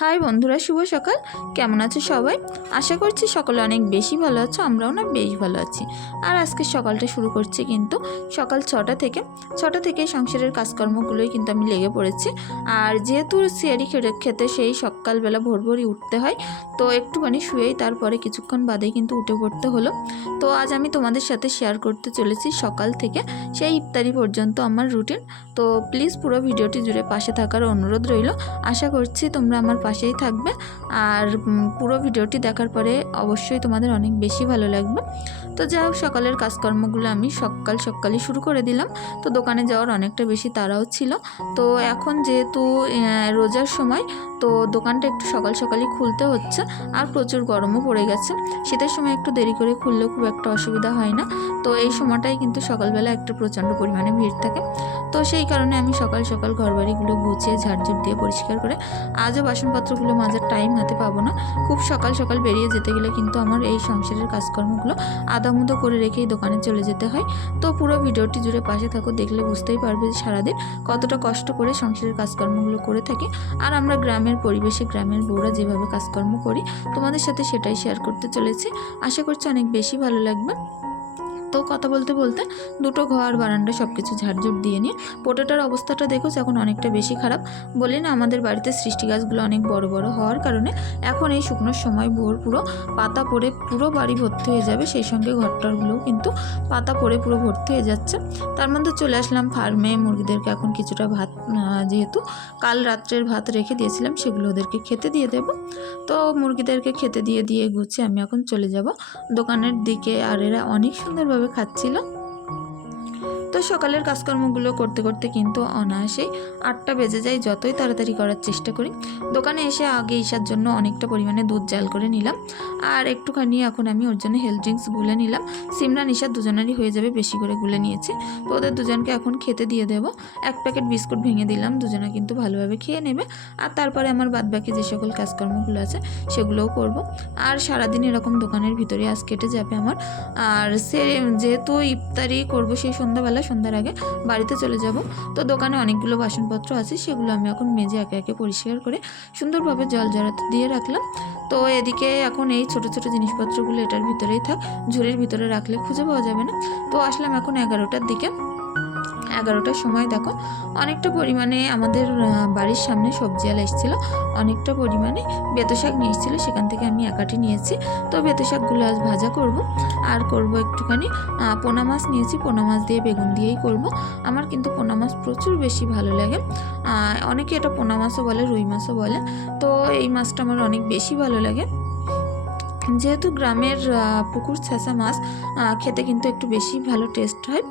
High বন্ধুরা, শুভ সকাল। কেমন আছো সবাই? আশা করছি সকলে অনেক বেশি ভালো আছো, আমরাও না বেশ ভালো আছি। আর আজকে সকালটা শুরু করছি কিন্তু সকাল ছটা থেকে। ছটা থেকে সংসারের কাজকর্মগুলোই কিন্তু আমি লেগে পড়েছি। আর যেহেতু সিয়ারি খেতে খেতে সেই সকালবেলা ভোর ভোরই উঠতে হয়, তো একটুখানি শুয়েই তারপরে কিছুক্ষণ বাদেই কিন্তু উঠে পড়তে হলো। তো আজ আমি তোমাদের সাথে শেয়ার করতে চলেছি সকাল থেকে। সেই ইফতারি পর্যন্ত আমার রুটিন তো প্লিজ পুরো ভিডিওটি জুড়ে পাশে থাকার অনুরোধ রইল। আশা করছি তোমরা আমার পাশেই থাকবে। আর পুরো ভিডিওটি দেখার পরে অবশ্যই তোমাদের অনেক বেশি ভালো লাগবে। তো যাই হোক, সকালের কাজকর্মগুলো আমি সকাল সকালই শুরু করে দিলাম। তো দোকানে যাওয়ার অনেকটা বেশি তাড়াও ছিল। তো এখন যেহেতু রোজার সময়, তো দোকানটা একটু সকাল সকালই খুলতে হচ্ছে। আর প্রচুর গরমও পড়ে গেছে। শীতের সময় একটু দেরি করে খুললেও খুব একটা অসুবিধা হয় না। তো এই সময়টাই কিন্তু সকালবেলা একটা প্রচণ্ড পরিমাণে ভিড় থাকে। তো সেই কারণে আমি সকাল সকাল ঘরবাড়িগুলো গুছিয়ে ঝাড়ঝুট দিয়ে পরিষ্কার করে, আজও বাসনপত্রগুলো মাজার টাইম হাতে পাবো না। খুব সকাল সকাল বেরিয়ে যেতে গেলে কিন্তু আমার এই সংসারের কাজকর্মগুলো আদামুদো করে রেখেই দোকানে চলে যেতে হয়। তো পুরো ভিডিওটি জুড়ে পাশে থাকো, দেখলে বুঝতেই পারবে সারাদিন কতটা কষ্ট করে সংসারের কাজকর্মগুলো করে থাকি। আর আমরা গ্রামের পরিবেশে গ্রামের বউরা যেভাবে কাজকর্ম করি, তোমাদের সাথে সেটাই শেয়ার করতে চলেছি। আশা করছি অনেক বেশি ভালো লাগবে। তো কথা বলতে বলতে দুটো ঘর বারান্দা সব কিছু ঝাড়ঝুট দিয়ে নিয়ে পোটাটার অবস্থাটা দেখো এখন অনেকটা বেশি খারাপ বলি না আমাদের বাড়িতে সৃষ্টি গাছগুলো অনেক বড় বড় হওয়ার কারণে এখন এই শুকনোর সময় ভোর পুরো পাতা পড়ে পুরো বাড়ি ভর্তি হয়ে যাবে, সেই সঙ্গে ঘরটারগুলোও কিন্তু পাতা পড়ে পুরো ভর্তি হয়ে যাচ্ছে। তার মধ্যে চলে আসলাম ফার্মে, মুরগিদেরকে এখন কিছুটা ভাত যেহেতু কাল রাত্রের ভাত রেখে দিয়েছিলাম, সেগুলো ওদেরকে খেতে দিয়ে দেবো। তো মুরগিদেরকে খেতে দিয়ে দিয়ে গুছিয়ে আমি এখন চলে যাব দোকানের দিকে, আর এরা অনেক সুন্দরভাবে খাচ্ছিল। তো সকালের কাজকর্মগুলো করতে করতে কিন্তু অনায়াসেই আটটা বেজে যায়। যতই তাড়াতাড়ি করার চেষ্টা করি, দোকানে এসে আগে ঈশার জন্য অনেকটা পরিমাণে দুধ জাল করে নিলাম। আর একটুখানি এখন আমি ওর জন্য হেলথ ড্রিঙ্কস গুলে নিলাম। সিমরান ঈশার দুজনেরই হয়ে যাবে বেশি করে গুলে নিয়েছি। তো ওদের দুজনকে এখন খেতে দিয়ে দেবো। এক প্যাকেট বিস্কুট ভেঙে দিলাম, দুজনে কিন্তু ভালোভাবে খেয়ে নেবে। আর তারপরে আমার বাদবাকি যে সকল কাজকর্মগুলো আছে, সেগুলোও করব। আর সারাদিন এরকম দোকানের ভিতরে আজ কেটে যাবে আমার। আর সে যেহেতু ইফতারি করব সেই সন্ধ্যাবেলা সন্ধ্যার আগে বাড়িতে চলে যাব। তো দোকানে অনেকগুলো বাসনপত্র আছে, সেগুলো আমি এখন মেজে একে একে পরিষ্কার করে সুন্দরভাবে জল জড়াতে দিয়ে রাখলাম। তো এদিকে এখন এই ছোট ছোট জিনিসপত্রগুলো এটার ভিতরেই থাক, ঝুড়ির ভিতরে রাখলে খুঁজে পাওয়া যাবে না। তো আসলাম এখন এগারোটার দিকে। এগারোটার সময় দেখো, অনেকটা পরিমাণে আমাদের বাড়ির সামনে সবজিয়াল এসেছিল, অনেকটা পরিমাণে বেতো শাক নিয়ে এসেছিল, সেখান থেকে আমি একাটি নিয়েছি। তো বেতো শাকগুলো আজ ভাজা করব, আর করব একটুখানি পোনা মাছ নিয়েছি, পোনা মাছ দিয়ে বেগুন দিয়েই করব। আমার কিন্তু পোনা মাছ প্রচুর বেশি ভালো লাগে অনেকে এটা পোনা মাছও বলে, রুই মাছও বলে, তো এই মাছটা আমার অনেক বেশি ভালো লাগে। যেহেতু গ্রামের পুকুর ছেঁচা মাছ খেতে কিন্তু একটু বেশি ভালো টেস্ট হয়।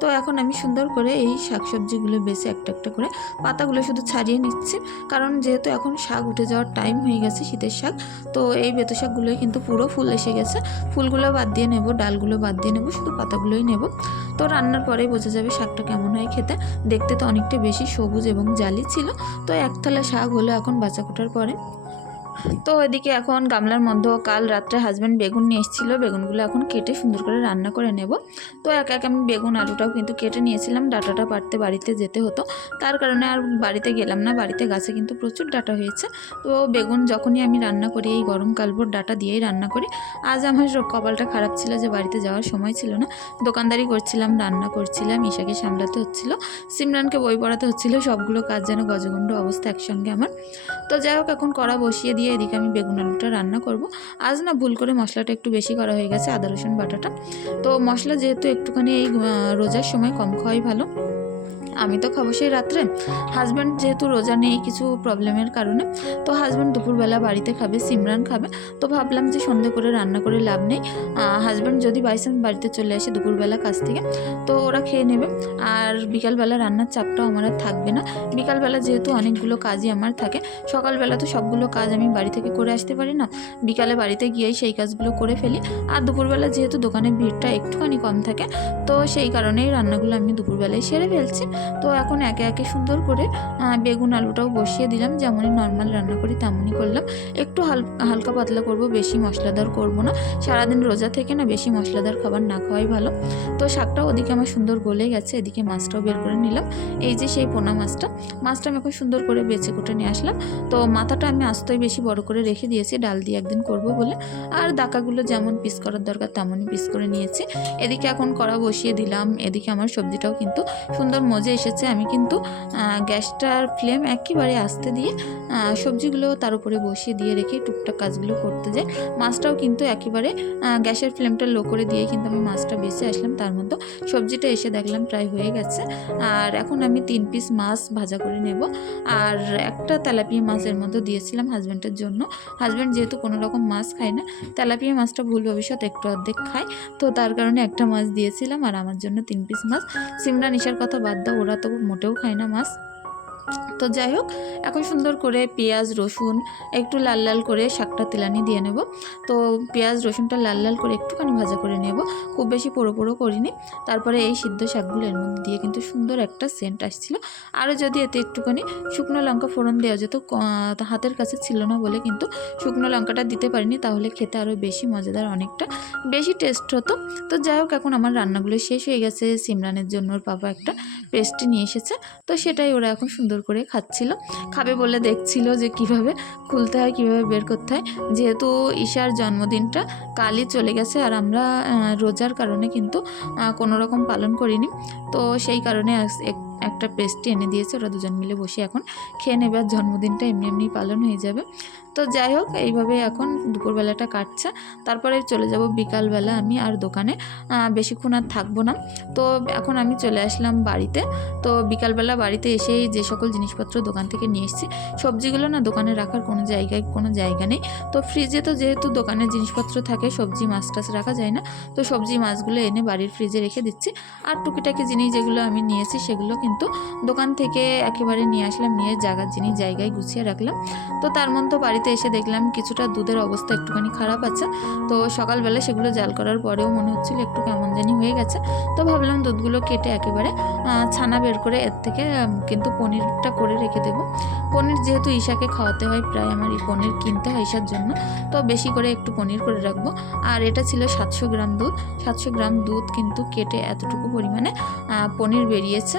তো এখন আমি সুন্দর করে এই শাকসবজিগুলো বেছে একটা একটা করে পাতাগুলো শুধু ছাড়িয়ে নিচ্ছি। কারণ যেহেতু এখন শাক উঠে যাওয়ার টাইম হয়ে গেছে শীতের শাক, তো এই বেতো শাকগুলোই কিন্তু পুরো ফুল এসে গেছে। ফুলগুলো বাদ দিয়ে নেব, ডালগুলো বাদ দিয়ে নেব, শুধু পাতাগুলোই নেব। তো রান্নার পরেই বোঝা যাবে শাকটা কেমন হয় খেতে। দেখতে তো অনেকটা বেশি সবুজ এবং জালি ছিল। তো এক থালা শাক হলো এখন বাচ্চা কোটার পরে। তো এদিকে এখন গামলার মধ্যে কাল রাত্রে হাজব্যান্ড বেগুন নিয়ে এসেছিল। বেগুনগুলো এখন কেটে সুন্দর করে রান্না করে নেব। তো এক এক আমি বেগুন, আলুটাও কিন্তু কেটে নিয়েছিলাম। ডাটাটা পারতে বাড়িতে যেতে হতো। তার কারণে আর বাড়িতে গেলাম না। বাড়িতে গাছে কিন্তু প্রচুর ডাটা হয়েছে। তো বেগুন যখনই আমি রান্না করি, এই গরমকাল ভোর ডাটা দিয়েই রান্না করি। আজ আমার কপালটা খারাপ ছিল যে বাড়িতে যাওয়ার সময় ছিল না। দোকানদারি করছিলাম, রান্না করছিলাম, ঈশাকে সামলাতে হচ্ছিল। সিমরানকে বই পড়াতে হচ্ছিল। সবগুলো কাজ যেন গজগণ্ড অবস্থা একসঙ্গে আমার। তো যাই হোক, এখন কড়া বসিয়ে দিয়ে এদিকে আমি বেগুন আলুটা রান্না করব। আজ না ভুল করে মশলাটা একটু বেশি করা হয়ে গেছে, আদা রসুন বাটাটা। তো মশলা যেহেতু একটুখানি এই রোজার সময় কম খাওয়াই ভালো। আমি তো খাব সেই রাত্রে। হাজব্যান্ড যেহেতু রোজা নেই কিছু প্রবলেমের কারণে, তো হাজব্যান্ড দুপুরবেলা বাড়িতে খাবে, সিমরান খাবে। তো ভাবলাম যে সন্ধে করে রান্না করে লাভ নেই। হাজব্যান্ড যদি বাইচান্স বাড়িতে চলে আসে দুপুরবেলা কাছ থেকে, তো ওরা খেয়ে নেবে। আর বিকালবেলা রান্নার চাপটাও আমার আর থাকবে না। বিকালবেলা যেহেতু অনেকগুলো কাজই আমার থাকে, সকালবেলা তো সবগুলো কাজ আমি বাড়ি থেকে করে আসতে পারি না। বিকালে বাড়িতে গিয়েই সেই কাজগুলো করে ফেলি। আর দুপুরবেলা যেহেতু দোকানের ভিড়টা একটুখানি কম থাকে, তো সেই কারণেই রান্নাগুলো আমি দুপুরবেলায় সেরে ফেলছি। তো এখন একে একে সুন্দর করে বেগুন আলুটাও বসিয়ে দিলাম। যেমনই নর্মাল রান্না করি, তেমনই করলাম। একটু হাল- হালকা পাতলা করব, বেশি মশলাদার করব না। সারাদিন রোজা থেকে না বেশি মশলাদার খাবার না খাওয়াই ভালো। তো শাকটাও ওদিকে আমার সুন্দর গলে গেছে, এদিকে মাছটাও বের করে নিলাম। এই যে সেই পোনা মাছটা মাছটা আমি এখন সুন্দর করে বেছে কুটে নিয়ে আসলাম। তো মাথাটা আমি আস্তই বেশি বড় করে রেখে দিয়েছি, ডাল দিয়ে একদিন করব বলে। আর দাকাগুলো যেমন পিস করার দরকার, তেমনই পিস করে নিয়েছি। এদিকে এখন কড়া বসিয়ে দিলাম, এদিকে আমার সবজিটাও কিন্তু সুন্দর মজে এসেছে, আমি কিন্তু গ্যাসটার ফ্লেম একেবারে আস্তে দিয়ে সবজিগুলো তার উপরে বসিয়ে দিয়ে রেখে টুকটাক কাজগুলো করতে যাই। মাছটাও কিন্তু একেবারে গ্যাসের ফ্লেমটা লো করে দিয়ে কিন্তু আমি মাছটা বেছে আসলাম। তার মধ্যে সবজিটা এসে দেখলাম প্রায় হয়ে গেছে। আর এখন আমি তিন পিস মাছ ভাজা করে নেব। আর একটা তেলাপিয়া মাছের মধ্যে দিয়েছিলাম হাজব্যান্ডের জন্য। হাজব্যান্ড যেহেতু কোনো রকম মাছ খায় না, তেলাপিয়া মাছটা ভুল ভবিষ্যৎ একটু অর্ধেক খায়। তো তার কারণে একটা মাছ দিয়েছিলাম আর আমার জন্য তিন পিস মাছ। সিমরা নিশার কথা বাদ দাও ওরা তো মোটেও খায় না মাছ। তো যাই হোক, এখন সুন্দর করে পেঁয়াজ, রসুন, একটু লাল লাল করে শাকটা তেলানি দিয়ে নেব। তো পেঁয়াজ, রসুনটা লাল লাল করে একটুখানি ভাজা করে নেব। খুব বেশি পোড়ো পোড়ো করিনি। তারপরে এই সিদ্ধ শাকগুলো এর মধ্যে দিয়ে কিন্তু সুন্দর একটা সেন্ট আসছিল। আরও যদি এতে একটুখানি শুকনো লঙ্কা ফোড়ন দেওয়া যেত হাতের কাছে ছিল না বলে কিন্তু শুকনো লঙ্কাটা দিতে পারিনি, তাহলে খেতে আরও বেশি মজাদার অনেকটা বেশি টেস্ট হতো। তো যাই হোক, এখন আমার রান্নাগুলো শেষ হয়ে গেছে। সিমরানের জন্য ওর পাপা একটা পেস্ট্রি নিয়ে এসেছে। তো সেটাই ওরা এখন সুন্দর করে খাচ্ছিল। খাবে বলে দেখছিল যে কীভাবে খুলতে হয়, কীভাবে বের করতে হয়। যেহেতু ঈশার জন্মদিনটা কালই চলে গেছে আর আমরা রোজার কারণে কিন্তু কোনো রকম পালন করিনি। তো সেই কারণে এক- একটা পেস্ট্রি এনে দিয়েছে, ওরা দুজন মিলে বসে এখন খেয়ে নেবে আর জন্মদিনটা এমনি এমনি পালন হয়ে যাবে। তো যাই হোক, এইভাবে এখন দুপুরবেলাটা কাটছে। তারপরে চলে যাব বিকালবেলা আমি আর দোকানে। বেশিক্ষণ আর থাকব না। তো এখন আমি চলে আসলাম বাড়িতে। তো বিকালবেলা বাড়িতে এসেই যে সকল জিনিসপত্র দোকান থেকে নিয়ে এসেছি, সবজিগুলো না দোকানে রাখার কোনো জায়গায় কোনো জায়গা নেই। তো ফ্রিজে তো যেহেতু দোকানের জিনিসপত্র থাকে, সবজি মাছ টাছ রাখা যায় না, তো সবজি মাছগুলো এনে বাড়ির ফ্রিজে রেখে দিচ্ছি। আর টুকিটাকি জিনিস যেগুলো আমি নিয়েছি সেগুলো কিন্তু দোকান থেকে একেবারে নিয়ে আসলাম, নিয়ে জায়গার জিনিস জায়গায় গুছিয়ে রাখলাম। তো তার মধ্যে বাড়িতে এসে দেখলাম কিছুটা দুধের অবস্থা একটুখানি খারাপ আছে। তো সকালবেলা সেগুলো জাল করার পরেও মনে হচ্ছিল একটু কেমন জানি হয়ে গেছে। তো ভাবলাম দুধগুলো কেটে একেবারে ছানা বের করে এর থেকে কিন্তু পনিরটা করে রেখে দেবো। পনির যেহেতু ঈশাকে খাওয়াতে হয়, প্রায় আমার এই পনির কিনতে হয় ঈশার জন্য। তো বেশি করে একটু পনির করে রাখব। আর এটা ছিল সাতশো গ্রাম দুধ। সাতশো গ্রাম দুধ কিন্তু কেটে এতটুকু পরিমাণে পনির বেরিয়েছে।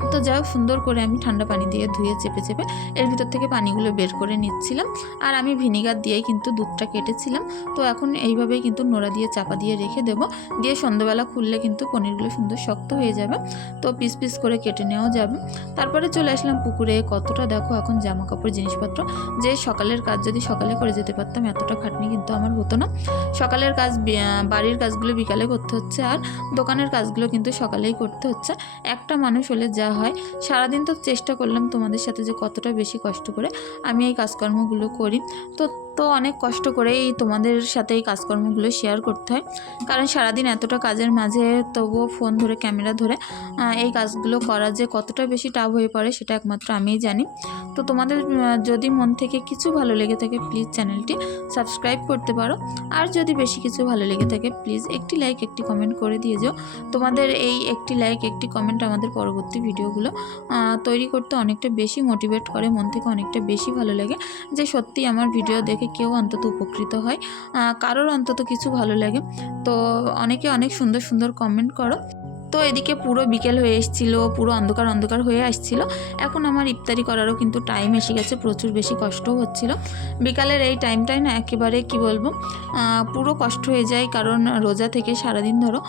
তো হোক, সুন্দর করে আমি ঠান্ডা পানি দিয়ে ধুয়ে চেপে চেপে এর ভিতর থেকে পানিগুলো বের করে নিচ্ছিলাম। আর আমি ভিনিগার দিয়েই কিন্তু দুধটা কেটেছিলাম। তো এখন এইভাবেই কিন্তু নোড়া দিয়ে চাপা দিয়ে রেখে দেবো। দিয়ে সন্ধ্যাবেলা খুললে কিন্তু পনিরগুলো সুন্দর শক্ত হয়ে যাবে। তো পিস পিস করে কেটে নেওয়া যাবে। তারপরে চলে আসলাম পুকুরে। কতটা দেখো এখন জামা কাপড় জিনিসপত্র। যে সকালের কাজ যদি সকালে করে যেতে পারতাম, এতটা খাটনি কিন্তু আমার হতো না। সকালের কাজ বাড়ির কাজগুলো বিকালে করতে হচ্ছে। আর দোকানের কাজগুলো কিন্তু সকালেই করতে হচ্ছে। একটা মানুষ হলে যা হয়। সারাদিন তো চেষ্টা করলাম তোমাদের সাথে যে কতটা বেশি কষ্ট করে আমি এই কাজকর্মগুলো করি। তো তো অনেক কষ্ট করেই তোমাদের সাথে এই কাজকর্মগুলো শেয়ার করতে হয়। কারণ সারাদিন এতটা কাজের মাঝে তবুও ফোন ধরে ক্যামেরা ধরে এই কাজগুলো করা যে কতটা বেশি টাফ হয়ে পড়ে সেটা একমাত্র আমিই জানি। তো তোমাদের যদি মন থেকে কিছু ভালো লেগে থাকে প্লিজ চ্যানেলটি সাবস্ক্রাইব করতে পারো। আর যদি বেশি কিছু ভালো লেগে থাকে প্লিজ একটি লাইক একটি কমেন্ট করে দিয়ে যাও। তোমাদের এই একটি লাইক একটি কমেন্ট আমাদের পরবর্তী ভিডিওগুলো তৈরি করতে অনেকটা বেশি মোটিভেট করে, মন থেকে অনেকটা বেশি ভালো লাগে যে সত্যি আমার ভিডিও দেখে কেউ অন্তত উপকৃত হয়। কারোর অন্তত কিছু ভালো লাগে। তো অনেকে অনেক সুন্দর সুন্দর কমেন্ট করো। তো এদিকে পুরো বিকেল হয়ে এসেছিল, পুরো অন্ধকার অন্ধকার হয়ে আসছিল। এখন আমার ইফতারি করারও কিন্তু টাইম এসে গেছে, প্রচুর বেশি কষ্টও হচ্ছিল। বিকালের এই টাইমটাই না একেবারে কি বলব পুরো কষ্ট হয়ে যায় কারণ রোজা থেকে সারাদিন ধরো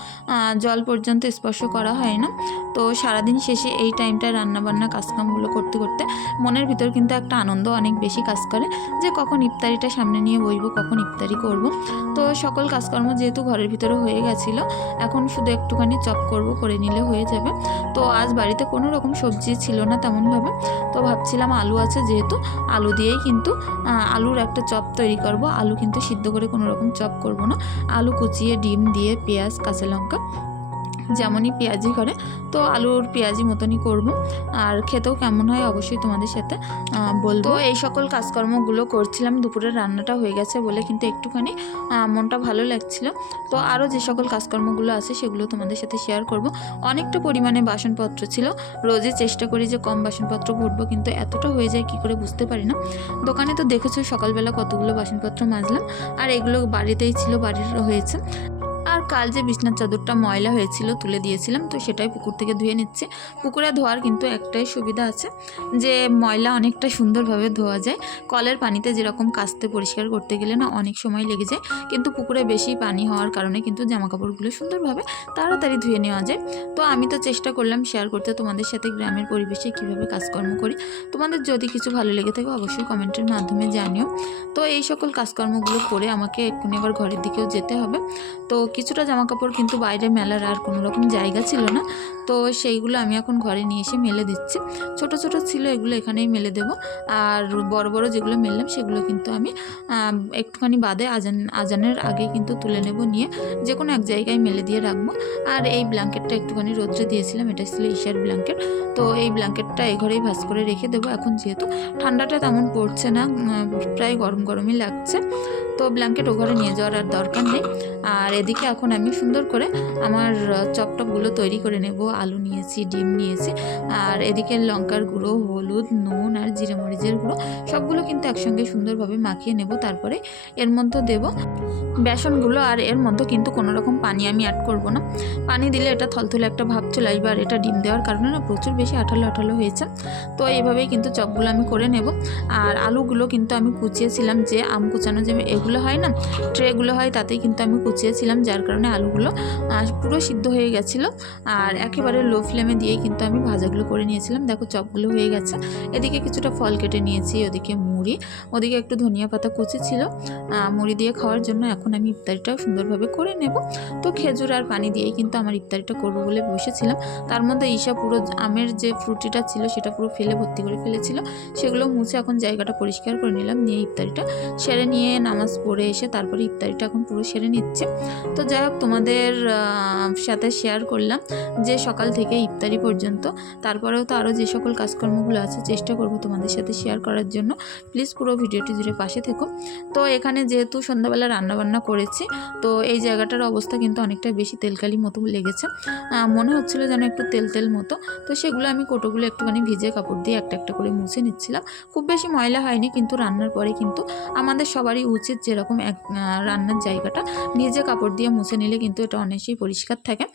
জল পর্যন্ত স্পর্শ করা হয় না। তো সারাদিন শেষে এই টাইমটায় রান্নাবান্না, কাজকামগুলো করতে করতে মনের ভিতর কিন্তু একটা আনন্দ অনেক বেশি কাজ করে যে কখন ইফতারিটা সামনে নিয়ে বইব কখন ইফতারি করব। তো সকল কাজকর্ম যেহেতু ঘরের ভিতরে হয়ে গেছিল, এখন শুধু একটুখানি চপ করব করে নিলে হয়ে যাবে। তো আজ বাড়িতে কোনো রকম সবজি ছিল না তেমনভাবে। তো ভাবছিলাম আলু আছে যেহেতু, আলু দিয়েই কিন্তু আলুর একটা চপ তৈরি করব। আলু কিন্তু সিদ্ধ করে কোনো রকম চপ করব না। আলু কুচিয়ে ডিম দিয়ে পেঁয়াজ, কাঁচা লঙ্কা যেমনই পেঁয়াজি করে, তো আলুর পেঁয়াজি মতনই করব। আর খেতেও কেমন হয় অবশ্যই তোমাদের সাথে বলব। এই সকল কাজকর্মগুলো করছিলাম দুপুরের রান্নাটা হয়ে গেছে বলে কিন্তু একটুখানি মনটা ভালো লাগছিল। তো আরও যে সকল কাজকর্মগুলো আছে সেগুলো তোমাদের সাথে শেয়ার করব। অনেকটা পরিমাণে বাসনপত্র ছিল, রোজই চেষ্টা করি যে কম বাসনপত্র ভরবো কিন্তু এতটা হয়ে যায় কি করে বুঝতে পারি না। দোকানে তো দেখেছ সকালবেলা কতগুলো বাসনপত্র মাজলাম, আর এগুলো বাড়িতেই ছিল, বাড়ির হয়েছে। আর কাল যে বিছনার চাদরটা ময়লা হয়েছিল তুলে দিয়েছিলাম, তো সেটাই পুকুর থেকে ধুয়ে নিচ্ছে। পুকুরে ধোয়ার কিন্তু একটাই সুবিধা আছে, যে ময়লা অনেকটা সুন্দরভাবে ধোয়া যায়। কলের পানিতে যেরকম কাস্তে পরিষ্কার করতে গেলে না অনেক সময় লেগে যায়, কিন্তু পুকুরে বেশি পানি হওয়ার কারণে কিন্তু জামা কাপড়গুলো সুন্দরভাবে তাড়াতাড়ি ধুয়ে নেওয়া যায়। তো আমি তো চেষ্টা করলাম শেয়ার করতে, তোমাদের সাথে গ্রামের পরিবেশে কীভাবে কাজকর্ম করি। তোমাদের যদি কিছু ভালো লেগে থাকে অবশ্যই কমেন্টের মাধ্যমে জানিও। তো এই সকল কাজকর্মগুলো করে আমাকে এক্ষুনি আবার ঘরের দিকেও যেতে হবে। তো কিছুটা জামা কাপড় কিন্তু বাইরে মেলার আর কোনো রকম জায়গা ছিল না। তো সেইগুলো আমি এখন ঘরে নিয়ে এসে মেলে দিচ্ছি। ছোট ছোট ছিল, এগুলো এখানেই মেলে দেব। আর বড় বড় যেগুলো মেললাম সেগুলো কিন্তু আমি একটুখানি বাদে আজান, আজানের আগে কিন্তু তুলে নেব নিয়ে যে কোনো এক জায়গায় মেলে দিয়ে রাখব। আর এই ব্ল্যাঙ্কেটটা একটুখানি রোদ্রে দিয়েছিলাম, এটা ছিল ঈশার ব্ল্যাঙ্কেট। তো এই ব্ল্যাঙ্কেটটা এই ঘরেই ভাস করে রেখে দেবো এখন যেহেতু। ঠান্ডাটা তেমন পড়ছে না প্রায় গরম, গরমই লাগছে। তো ব্ল্যাঙ্কেট ও ঘরে নিয়ে যাওয়ার আর দরকার নেই। আর এদিকে এখন আমি সুন্দর করে আমার চপটপগুলো তৈরি করে নেব। আলু নিয়েছি, ডিম নিয়েছি, আর এদিকে লঙ্কার গুঁড়ো, হলুদ, নুন আর জিরে মরিচের গুঁড়ো সবগুলো কিন্তু একসঙ্গে সুন্দরভাবে মাখিয়ে নেব। তারপরে এর মধ্যে দেব বেসনগুলো, আর এর মধ্যে কিন্তু কোনো রকম পানি আমি অ্যাড করব না। পানি দিলে এটা থলথলে একটা ভাব চলে আসবে, আর এটা ডিম দেওয়ার কারণে না প্রচুর বেশি আঠালো আঠালো হয়েছে। তো এইভাবেই কিন্তু চপগুলো আমি করে নেব। আর আলুগুলো কিন্তু আমি কুচিয়েছিলাম, যে আম কুচানো যে এগুলো হয় না ট্রেগুলো হয়, তাতেই কিন্তু আমি কুচিয়েছিলাম, যার কারণে আলুগুলো পুরো সিদ্ধ হয়ে গেছিল। আর একেবারে লো ফ্লেমে দিয়েই কিন্তু আমি ভাজাগুলো করে নিয়েছিলাম। দেখো চপগুলো হয়ে গেছে। এদিকে কিছুটা ফল কেটে নিয়েছি, ওদিকে মুড়ি, ওদিকে একটু ধনিয়া পাতা কুচি ছিল। মুড়ি দিয়ে খাওয়ার জন্য এখন আমি ইফতারিটাও সুন্দরভাবে করে নেব। তো খেজুর আর পানি দিয়েই কিন্তু আমার ইফতারিটা করব বলে বসেছিলাম। তার মধ্যে ঈশা পুরো আমের যে ফ্রুটিটা ছিল সেটা পুরো ফেলে, ভর্তি করে ফেলেছিল। সেগুলো মুছে এখন জায়গাটা পরিষ্কার করে নিলাম, নিয়ে ইফতারিটা সেরে নিয়ে নামাজ পড়ে এসে তারপরে ইফতারিটা এখন পুরো সেরে নিচ্ছে। তো যাই হোক, তোমাদের সাথে শেয়ার করলাম যে সকাল থেকে ইফতারি পর্যন্ত। তারপরেও তো আরও যে সকল কাজকর্মগুলো আছে, চেষ্টা করব তোমাদের সাথে শেয়ার করার জন্য। প্লিজ পুরো ভিডিওটি জুড়ে পাশে থেকো। তো এখানে যেহেতু সন্ধ্যাবেলা রান্নাবান্না করেছি, তো এই জায়গাটার অবস্থা কিন্তু অনেকটা বেশি তেলকালি মতো লেগেছে। মনে হচ্ছিল যেন একটু তেল তেল মতো। তো সেগুলো আমি কোটোগুলো একটুখানি ভিজে কাপড় দিয়ে একটা একটা করে মুছে নিচ্ছিলাম। খুব বেশি ময়লা হয়নি, কিন্তু রান্নার পরে কিন্তু আমাদের সবারই উচিত যেরকম এক রান্নার জায়গাটা ভিজে কাপড় দিয়ে মুছে নিলে কিন্তু এটা অনেকটাই পরিষ্কার থাকে।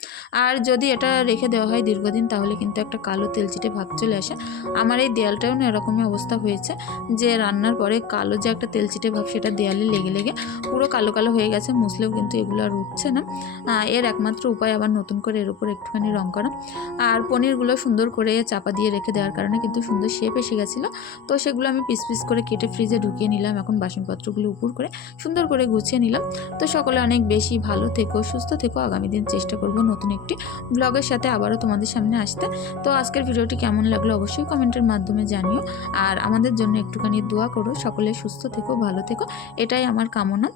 আর যদি এটা রেখে দেওয়া হয় দীর্ঘদিন, তাহলে কিন্তু একটা কালো তেলচিটে ভাব চলে আসে। আমার এই দেয়ালটাও না এরকমই অবস্থা হয়েছে যে রান্নার পরে কালো যে একটা তেলচিটে ভাব সেটা দেয়ালে লেগে লেগে পুরো কালো কালো হয়ে গেছে, মুসলেও কিন্তু এগুলো আর উঠছে না। এর একমাত্র উপায় আবার নতুন করে এর উপর একটুখানি রং করা। আর পনিরগুলো সুন্দর করে চাপা দিয়ে রেখে দেওয়ার কারণে কিন্তু সুন্দর শেপ এসে গেছিল। তো সেগুলো আমি পিস পিস করে কেটে ফ্রিজে ঢুকিয়ে নিলাম, এখন বাসনপত্রগুলো উপর করে সুন্দর করে গুছিয়ে নিলাম। তো সকলে অনেক বেশি ভালো থেকো, সুস্থ থেকো। আগামী দিন চেষ্টা করব নতুন একটি ব্লগের সাথে আবারও তোমাদের সামনে আসতে। তো আজকের ভিডিওটি কেমন লাগল অবশ্যই কমেন্টের মাধ্যমে জানিও। আর আমাদের জন্য একটুখানি দোয়া করো সকলে সুস্থ থেকো ভালো থেকো। এটাই আমার কামনা।